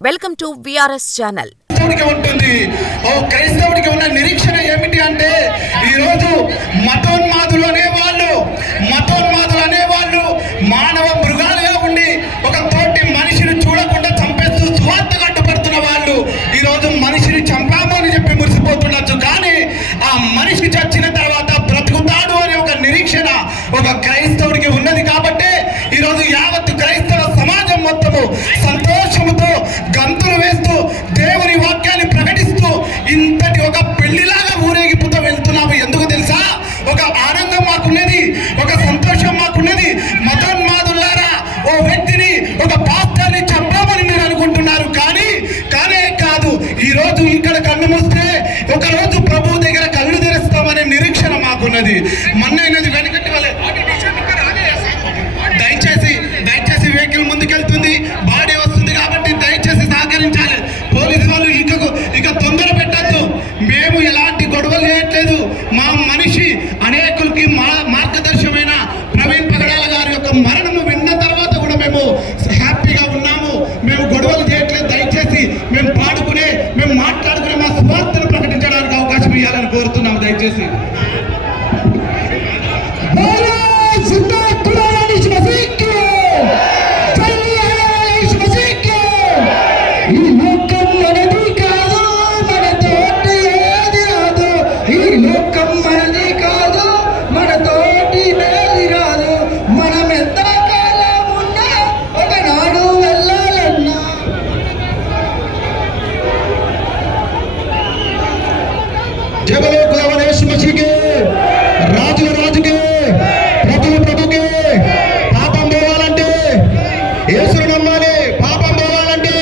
Welcome to VRS channel. ఉంటుంది ఓ క్రైస్తవుడికి ఉన్న నిరీక్షణ ఏమిటి అంటే ఈరోజు మతోన్మాదులు అనేవాళ్ళు మానవ మృగాలుగా ఉండి ఒక తోటి మనిషిని చూడకుండా చంపేస్తూ స్వార్థ కట్టుబడుతున్న వాళ్ళు ఈరోజు మనిషిని చంపాము అని చెప్పి మురిసిపోతుండొచ్చు, కానీ ఆ మనిషి చచ్చిన తర్వాత బ్రతుకుతాడు అనే ఒక నిరీక్షణ ఒక క్రైస్తవుడికి ఉన్నది. కాబట్టి ఈరోజు యావత్తు క్రైస్తవ సమాజం మొత్తము సంతోషముతో గంతులు వేస్తూ దేవుని వాక్యాన్ని ప్రకటిస్తూ ఇంతటి ఒక పెళ్లిలాగా ఊరేగిపోతూ వెళ్తున్నాము. ఎందుకు తెలుసా? ఒక ఆనందం మాకున్నది, ఒక సంతోషం మాకున్నది. మతోన్మాదులారా, ఓ వ్యక్తిని, ఒక పాస్టర్ని చంపామని మీరు అనుకుంటున్నారు, కానే కాదు. ఈరోజు ఇక్కడ కన్ను మూస్తే ఒకరోజు ప్రభు దగ్గర కళ్ళు తెరుస్తామనే నిరీక్షణ మాకున్నది. మన్నైనది వెనకటి వలె దయచేసి వెహికల్ ముందుకెళ్తుంది, బాడీ వస్తుంది కాబట్టి దయచేసి సహకరించాలి. పోలీసు వాళ్ళు ఇక తొందర పెట్టద్దు. మేము ఎలాంటి గొడవలు చేయట్లేదు. మా మనిషి అనేకులకి మార్గదర్శమైన ప్రవీణ్ పగడాల గారి యొక్క మరణము విన్న తర్వాత కూడా మేము హ్యాపీగా ఉన్నాము. మేము గొడవలు చేయట్లేదు. దయచేసి మేము మాట్లాడుకునే మా స్వార్థను ప్రకటించడానికి అవకాశం ఇవ్వాలని కోరుతున్నాము. దయచేసి రాజుకే ప్రభుకే పాపం పోవాలంటే యేసును నమ్మాలి. పాపం పోవాలంటే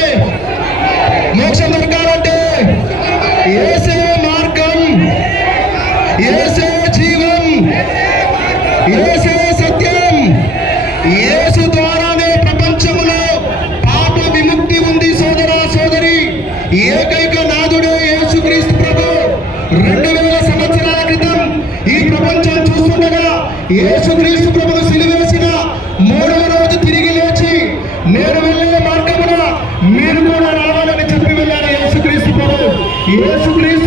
మోక్షం దొరకాలంటే యేసే మార్గం, యేసే జీవం, యేసే సత్యం. యేసు ద్వారానే ప్రపంచంలో పాప విముక్తి ఉంది. సోదరా సోదరి, ఏకైక నాథుడే యేసుక్రీస్తు ప్రభు. 2000 సంవత్సరాల క్రితం ఈ ప్రపంచం చూస్తుండగా యేసుక్రీస్తు ప్రభువు సిలువేసిన 3వ రోజు తిరిగి లేచి నేను వెళ్ళే మార్గమున మీరు కూడా రావాలని చెప్పి వెళ్ళాడు యేసుక్రీస్తు ప్రభు. యేసుక్రీస్తు